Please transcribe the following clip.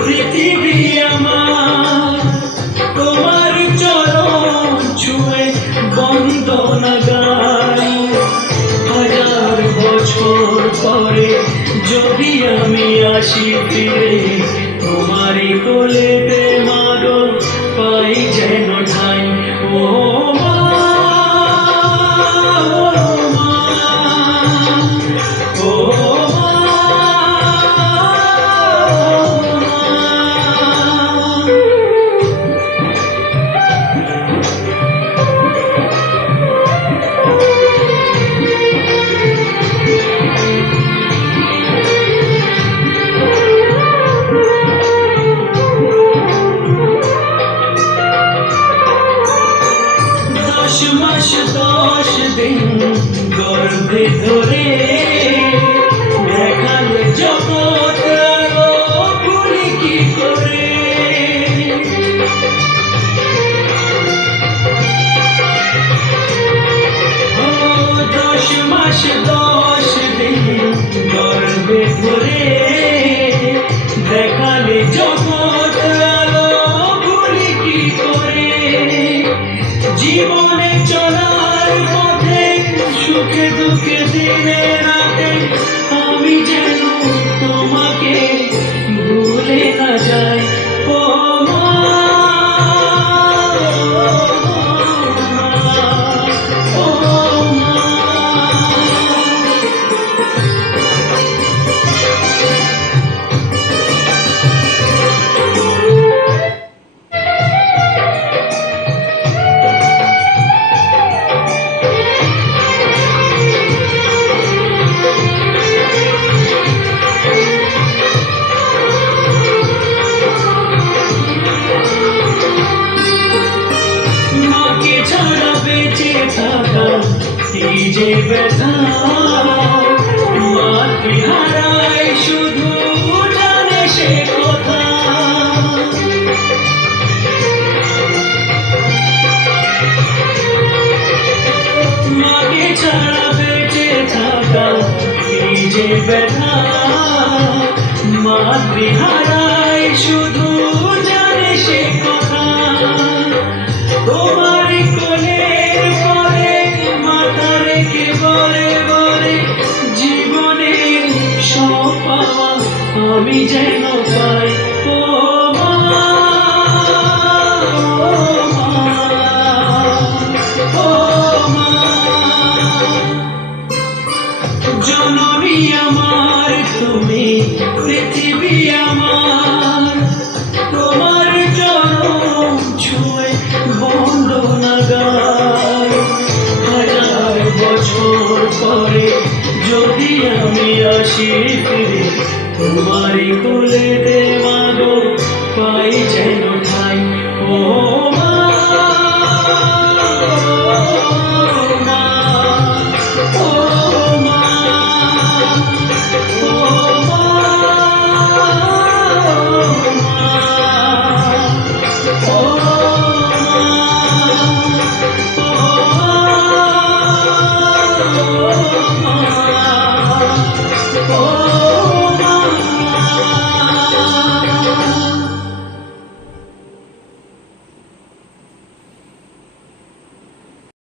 পৃথিবী আমার, তোমার চরণ ছুঁয়ে বন্দনা গাই। হাজার বছর পরে যদি আমি আসি ফিরে, তোমারই কোলেতে মাগো পাই যেন ঠাই। ও মা, ও মা, মাস 10 দিন গর্ভে ধরে দেখালে জগৎ আলো ভুলি কি করে। ও 10 মাস 10 দিন গর্ভে ধরে দেখালে জগৎ আলো ভুলি কি করে। জীবনে চলার পথে সুখে দুঃখে দিনে রাতে আমি যেন তোমাকে ভুলে না যাই। ও মা, ও মা, মাকে ছাড়া বেঁচে থাকা এই যে ব্যথা, মাতৃহারায় শুধু জানে সে কথা। মাকে ছাড়া বেঁচে থাকা এই যে ব্যথা, মাতৃহারায় শুধু জানে সে কথা। তোমার কোলের পরে মাথা রেখে বলে বলে জীবনে সব পাওয়া আমি যেন পাই। ও মা, ও মা, ও মা, জননী আমার তুমি, পৃথিবী আমার, তোমার চরণ ছুঁয়ে বন্দনা গাই। হাজার বছর পরে যদি আমি আসি ফিরে, তোমারই কোলেতে মা